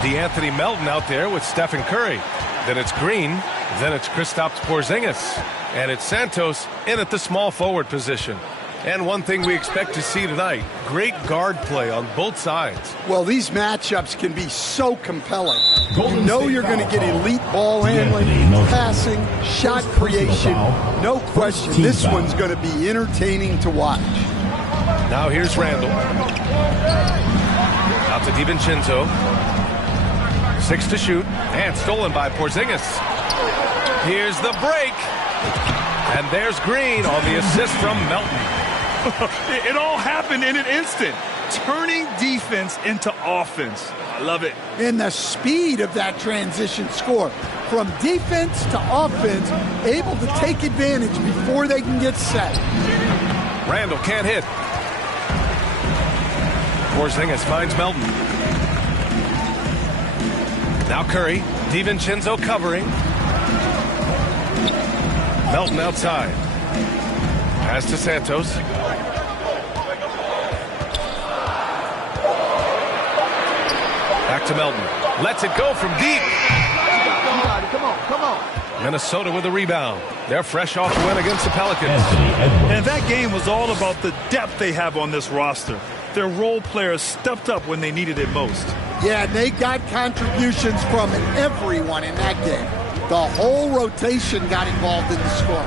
DeAnthony Melton out there with Stephen Curry. Then it's Green. Then it's Kristaps Porzingis. And it's Santos in at the small forward position. And one thing we expect to see tonight, great guard play on both sides. Well, these matchups can be so compelling. You know you're going to get elite ball handling, passing, shot creation. No question, this one's going to be entertaining to watch. Now here's Randall. Out to DiVincenzo. 6 to shoot. And stolen by Porzingis. Here's the break. And there's Green on the assist from Melton. It all happened in an instant. Turning defense into offense. I love it. And the speed of that transition score. From defense to offense, able to take advantage before they can get set. Randall can't hit. Porzingis finds Melton. Now Curry. DiVincenzo covering. Melton outside. Pass to Santos. Back to Melton. Lets it go from deep. Come on. Minnesota with a rebound. They're fresh off the win against the Pelicans. And that game was all about the depth they have on this roster. Their role players stepped up when they needed it most. Yeah, and they got contributions from everyone in that game. The whole rotation got involved in the score.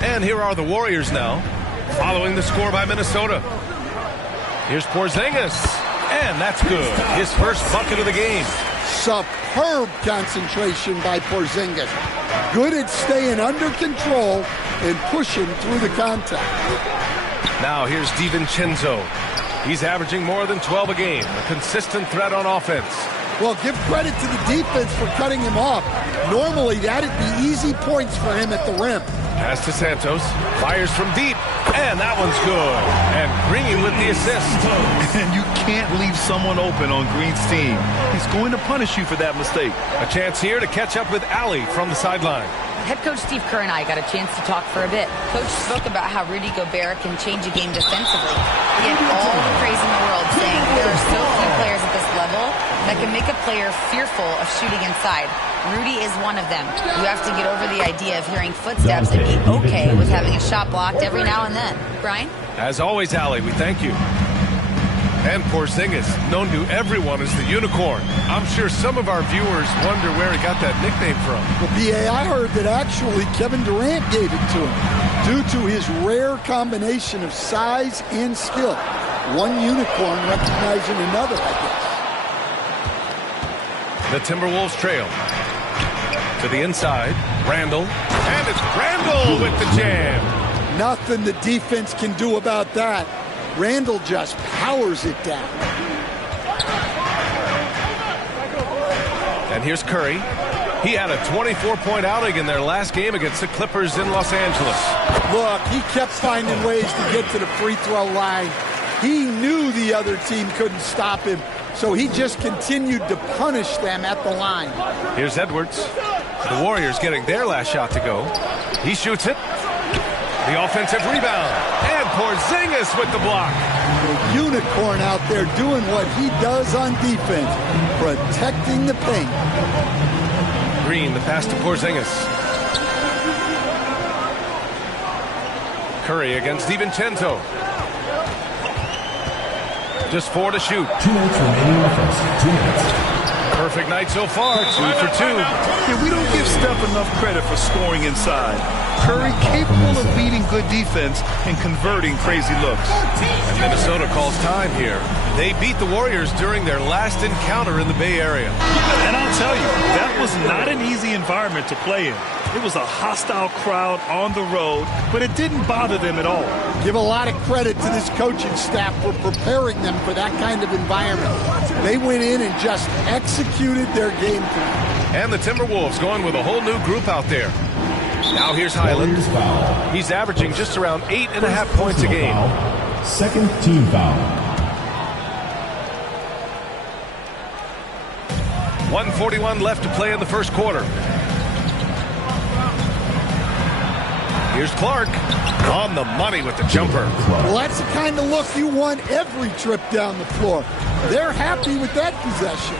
And here are the Warriors now, following the score by Minnesota. Here's Porzingis, and that's good. His first bucket of the game. Superb concentration by Porzingis. Good at staying under control and pushing through the contact. Now here's DiVincenzo. He's averaging more than 12 a game, a consistent threat on offense. Well, give credit to the defense for cutting him off. Normally, that'd be easy points for him at the rim. Pass to Santos. Fires from deep. And that one's good. And Green with the assist. And you can't leave someone open on Green's team. He's going to punish you for that mistake. A chance here to catch up with Allie from the sideline. Head coach Steve Kerr and I got a chance to talk for a bit. Coach spoke about how Rudy Gobert can change a game defensively. He had all the praise in the world, saying there are so few players at this level that can make a player fearful of shooting inside. Rudy is one of them. You have to get over the idea of hearing footsteps and be okay with having a shot blocked every now and then. Brian? As always, Allie, we thank you. And Porzingis, known to everyone as the Unicorn. I'm sure some of our viewers wonder where he got that nickname from. Well, B.A., I heard that actually Kevin Durant gave it to him due to his rare combination of size and skill. One unicorn recognizing another, I guess. The Timberwolves trail. To the inside, Randall. And it's Randall with the jam. Nothing the defense can do about that. Randall just powers it down. And here's Curry. He had a 24-point outing in their last game against the Clippers in Los Angeles. Look, he kept finding ways to get to the free throw line. He knew the other team couldn't stop him, so he just continued to punish them at the line. Here's Edwards. The Warriors getting their last shot to go. He shoots it. The offensive rebound. And Porzingis with the block. The unicorn out there doing what he does on defense, protecting the paint. Green, the pass to Porzingis. Curry against DiVincenzo. Just 4 to shoot. 2 minutes remaining in the first. 2 minutes. Perfect night so far. 2 for 2. Yeah, we don't give Steph enough credit for scoring inside. Curry capable of beating good defense and converting crazy looks. And Minnesota calls time here. They beat the Warriors during their last encounter in the Bay Area. And I'll tell you, that was not an easy environment to play in. It was a hostile crowd on the road, but it didn't bother them at all. Give a lot of credit to this coaching staff for preparing them for that kind of environment. They went in and just executed their game plan. And the Timberwolves going with a whole new group out there. Now here's Highland. He's averaging just around 8.5 points a game. Second team foul. 1:41 left to play in the first quarter. Here's Clark on the money with the jumper. Well, that's the kind of look you want every trip down the floor. They're happy with that possession.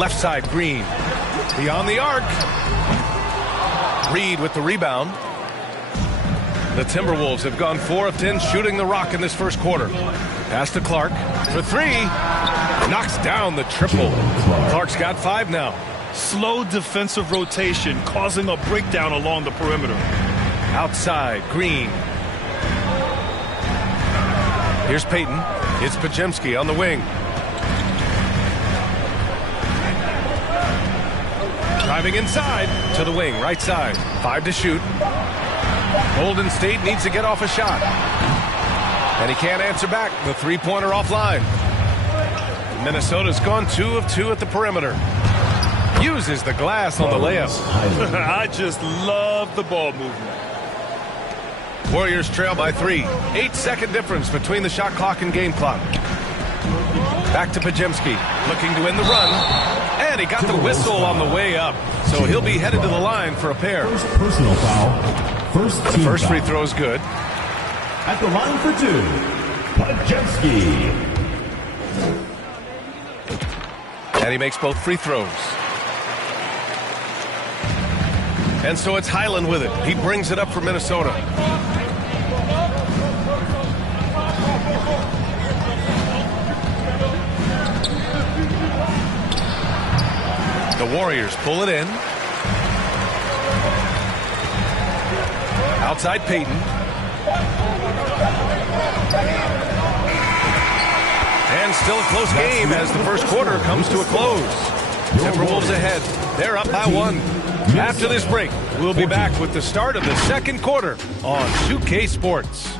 Left side, Green. Beyond the arc. Reed with the rebound. The Timberwolves have gone 4 of 10 shooting the rock in this first quarter. Pass to Clark for 3. Knocks down the triple. Clark's got 5 now. Slow defensive rotation causing a breakdown along the perimeter. Outside, Green. Here's Payton. It's Podziemski on the wing. Driving inside to the wing, right side. 5 to shoot. Golden State needs to get off a shot. And he can't answer back. The three-pointer offline. Minnesota's gone 2 of 2 at the perimeter. Uses the glass on the layup. I just love the ball movement. Warriors trail by 3. 8-second difference between the shot clock and game clock. Back to Podziemski, looking to win the run. And he got the whistle on the way up. So he'll be headed to the line for a pair. First personal foul. The first free throw is good. At the line for 2, Podziemski. And he makes both free throws. And so it's Highland with it. He brings it up for Minnesota. The Warriors pull it in. Outside Payton. And still a close game as the first quarter comes to a close. Timberwolves ahead. They're up by 1. After this break, we'll be back with the start of the second quarter on 2K Sports.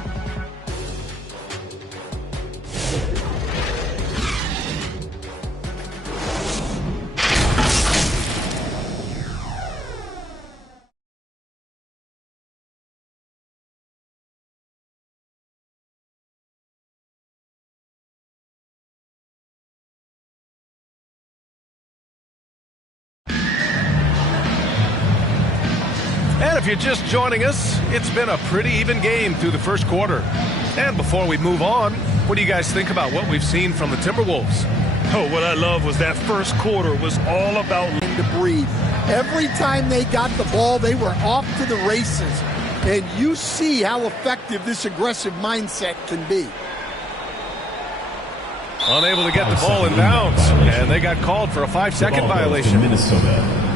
And if you're just joining us, it's been a pretty even game through the first quarter. And before we move on, what do you guys think about what we've seen from the Timberwolves? Oh, what I love was that first quarter was all about to breathe. Every time they got the ball, they were off to the races. And you see how effective this aggressive mindset can be. Unable to get the ball in bounds, and they got called for a 5-second violation. Minnesota.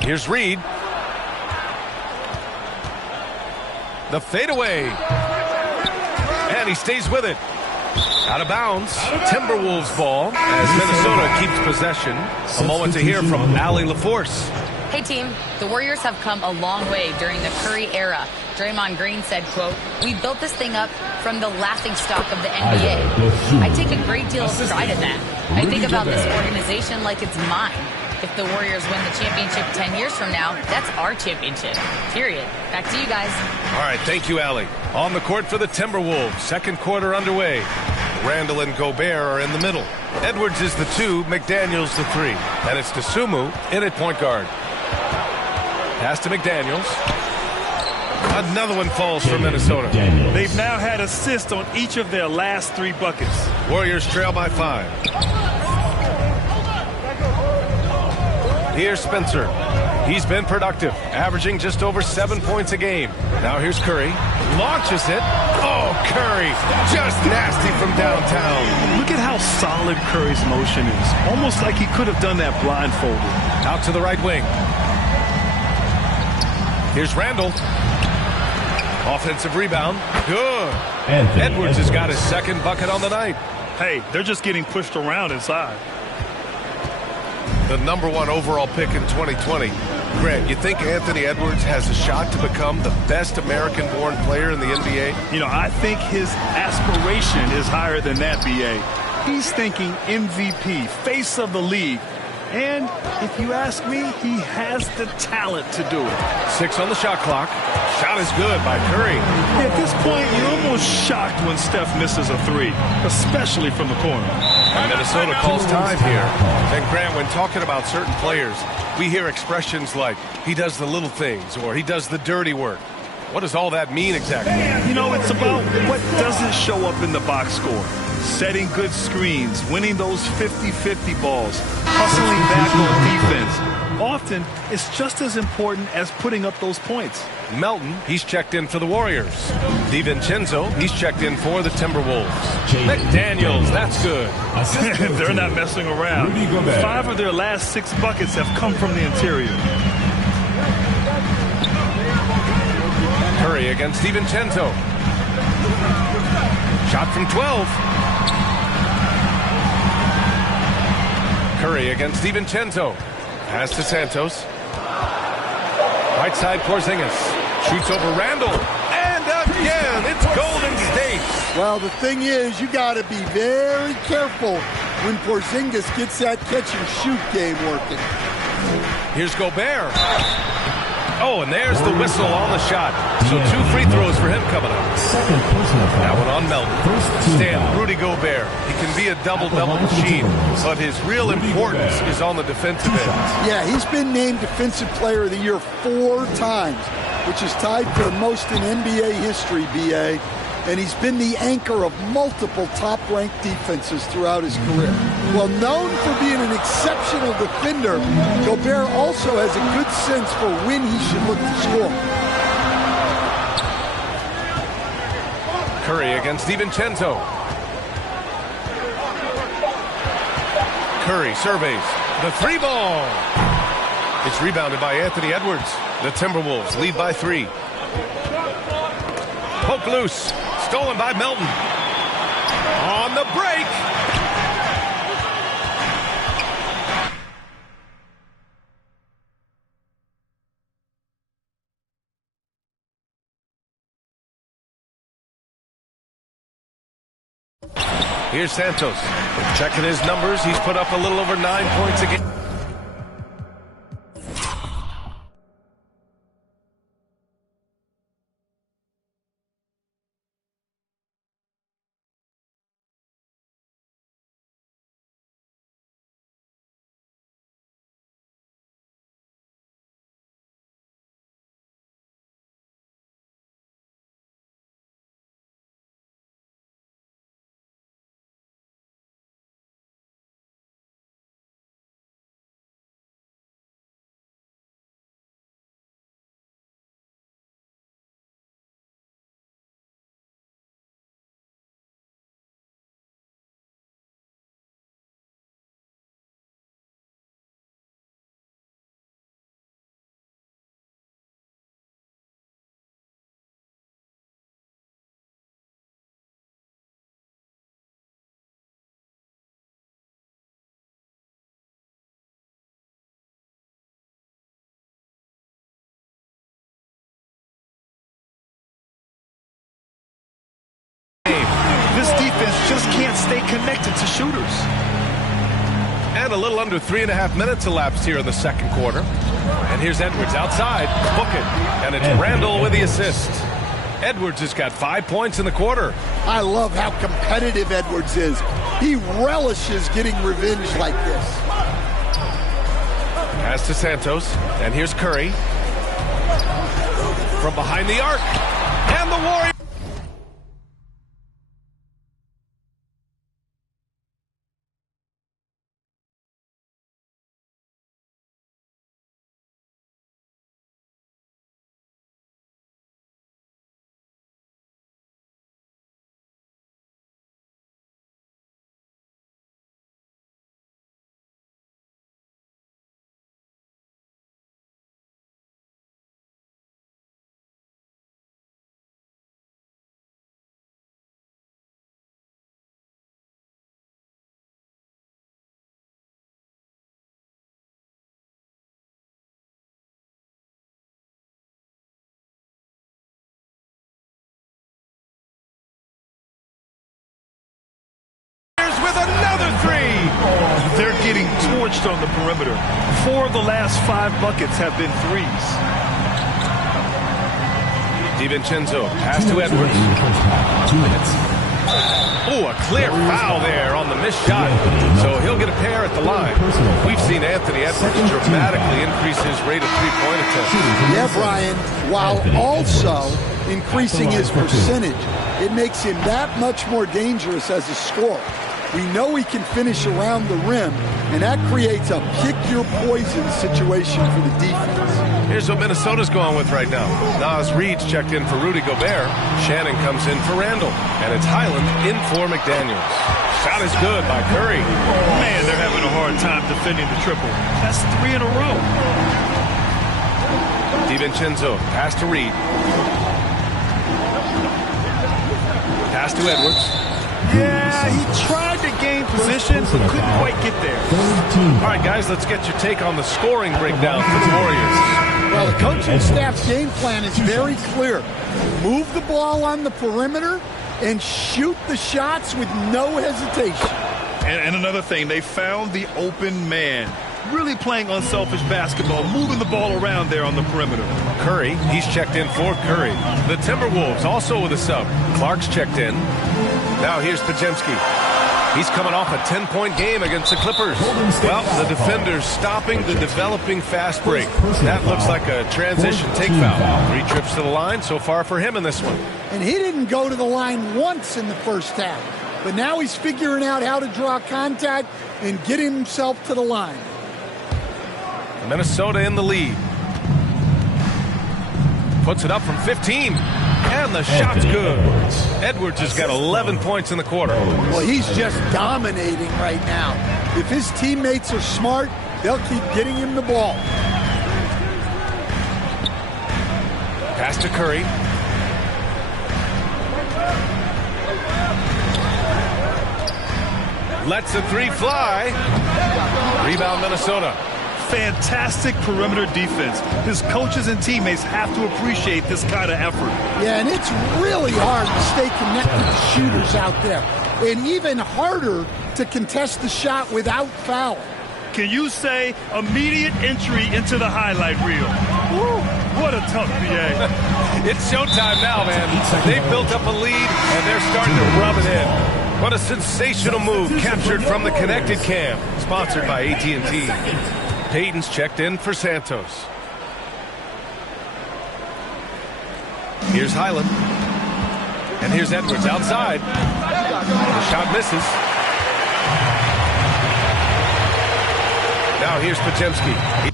Here's Reed. The fadeaway. And he stays with it. Out of bounds. Timberwolves ball as Minnesota keeps possession. A moment to hear from Allie LaForce. Hey, team. The Warriors have come a long way during the Curry era. Draymond Green said, quote, "We built this thing up from the laughingstock of the NBA." I take a great deal of pride in that. I think about this organization like it's mine. If the Warriors win the championship 10 years from now, that's our championship. Period. Back to you guys. All right, thank you, Allie. On the court for the Timberwolves. Second quarter underway. Randall and Gobert are in the middle. Edwards is the 2, McDaniels the 3. And it's Dosunmu in at point guard. Pass to McDaniels. Another one falls for Minnesota. They've now had assists on each of their last 3 buckets. Warriors trail by 5. Here's Spencer. He's been productive, averaging just over 7 points a game. Now here's Curry. Launches it. Oh, Curry. Just nasty from downtown. Look at how solid Curry's motion is. Almost like he could have done that blindfolded. Out to the right wing. Here's Randall. Offensive rebound. Good. Edwards has got his second bucket on the night. Hey, they're just getting pushed around inside. The #1 overall pick in 2020. Greg, you think Anthony Edwards has a shot to become the best American-born player in the NBA? You know, I think his aspiration is higher than that, B.A. He's thinking MVP, face of the league. And if you ask me, he has the talent to do it. 6 on the shot clock. Shot is good by Curry. At this point, you're almost shocked when Steph misses a 3, especially from the corner. And Minnesota calls time here. And Grant, when talking about certain players, we hear expressions like, he does the little things, or he does the dirty work. What does all that mean exactly? You know, it's about what doesn't show up in the box score. Setting good screens, winning those 50-50 balls, hustling back on defense. Often, it's just as important as putting up those points. Melton, he's checked in for the Warriors. DiVincenzo, he's checked in for the Timberwolves. McDaniels, that's good. They're not messing around. 5 of their last 6 buckets have come from the interior. Curry against DiVincenzo. Shot from 12. Curry against DiVincenzo. Pass to Santos. Right side, Porzingis. Shoots over Randall. And again, it's Golden State. Well, the thing is, you got to be very careful when Porzingis gets that catch-and-shoot game working. Here's Gobert. Oh, and there's the whistle on the shot. So 2 free throws for him coming up. That one on Melton. Stan, Rudy Gobert. He can be a double-double machine, but his real importance is on the defensive end. Yeah, he's been named Defensive Player of the Year 4 times, which is tied for the most in NBA history, B.A., and he's been the anchor of multiple top-ranked defenses throughout his career. Well, known for being an exceptional defender, Gobert also has a good sense for when he should look to score. Curry against DiVincenzo. Curry surveys the 3-ball. It's rebounded by Anthony Edwards. The Timberwolves lead by 3. Poke loose. Stolen by Melton. On the break. Here's Santos. Checking his numbers. He's put up a little over 9 points a game. This defense just can't stay connected to shooters. And a little under 3.5 minutes elapsed here in the second quarter. And here's Edwards outside. Book it. And it's Randall with the assist. Edwards has got 5 points in the quarter. I love how competitive Edwards is. He relishes getting revenge like this. Pass to Santos. And here's Curry. From behind the arc. And the Warriors. getting torched on the perimeter. 4 of the last 5 buckets have been threes. DiVincenzo, pass to Edwards. 2 minutes. Oh, a clear foul there on the missed shot. So he'll get a pair at the line. We've seen Anthony Edwards dramatically increase his rate of three-point attempts. Yeah, Brian, while also increasing his percentage, it makes him that much more dangerous as a scorer. We know he can finish around the rim, and that creates a pick-your-poison situation for the defense. Here's what Minnesota's going with right now. Naz Reid's checked in for Rudy Gobert. Shannon comes in for Randall. And it's Highland in for McDaniels. Shot is good by Curry. Man, they're having a hard time defending the triple. That's 3 in a row. DiVincenzo, pass to Reid. Pass to Edwards. Yeah, he tried to gain position, but couldn't quite get there. All right, guys, let's get your take on the scoring breakdown for the Warriors. Well, the coaching staff's game plan is very clear. Move the ball on the perimeter and shoot the shots with no hesitation. And another thing, they found the open man. Really playing unselfish basketball, moving the ball around there on the perimeter. Curry, he's checked in for Curry. The Timberwolves also with a sub. Clark's checked in. Now here's Podziemski. He's coming off a 10-point game against the Clippers. Well, the defender's stopping the developing fast break. That looks like a transition take foul. 3 trips to the line so far for him in this one. And he didn't go to the line once in the first half. But now he's figuring out how to draw contact and get himself to the line. Minnesota in the lead. Puts it up from 15. And the shot's good. Edwards has got 11 points in the quarter. Well, he's just dominating right now. If his teammates are smart, they'll keep getting him the ball. Pass to Curry. Lets the 3 fly. Rebound Minnesota. Fantastic perimeter defense. His coaches and teammates have to appreciate this kind of effort. Yeah, and it's really hard to stay connected to shooters out there. And even harder to contest the shot without fouling. Can you say immediate entry into the highlight reel? Woo, what a tough PA. It's showtime now, man. They've built up a lead, and they're starting to rub it in. What a sensational move captured from the Connected Cam, sponsored by AT&T. Payton's checked in for Santos. Here's Highland. And here's Edwards outside. The shot misses. Now here's Podziemski.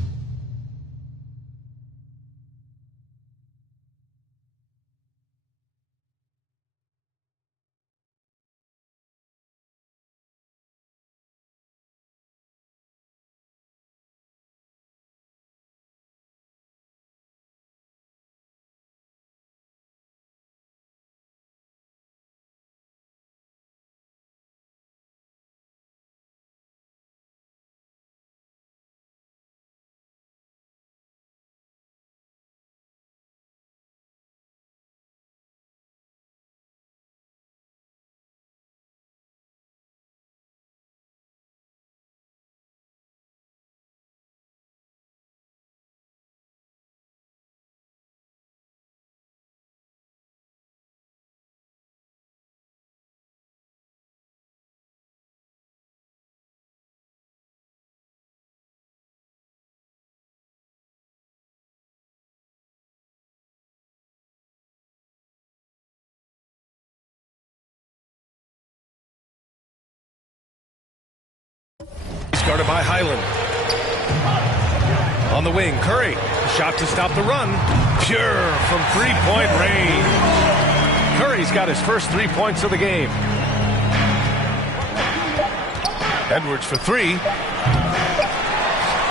Started by Highland. On the wing, Curry. Shot to stop the run. Pure from three-point range. Curry's got his first 3 points of the game. Edwards for 3.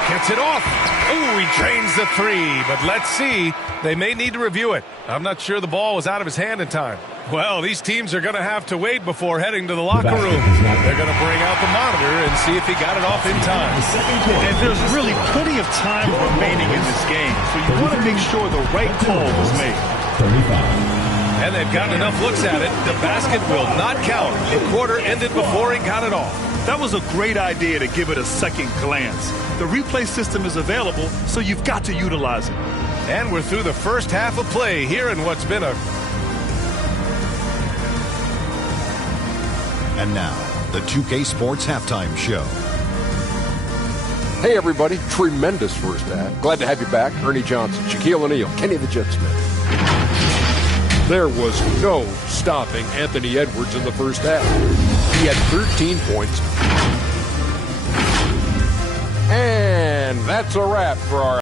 Gets it off. Ooh, he drains the 3. But let's see. They may need to review it. I'm not sure the ball was out of his hand in time. Well, these teams are going to have to wait before heading to the locker room. They're going to bring out the monitor and see if he got it off in time. And there's really plenty of time remaining in this game, so you want to make sure the right call was made. 35. And they've gotten enough looks at it. The basket will not count. The quarter ended before he got it off. That was a great idea to give it a second glance. The replay system is available, so you've got to utilize it. And we're through the first half of play here in what's been a... And now, the 2K Sports Halftime Show. Hey, everybody. Tremendous first half. Glad to have you back. Ernie Johnson, Shaquille O'Neal, Kenny the Jet Smith. There was no stopping Anthony Edwards in the first half. He had 13 points. And that's a wrap for our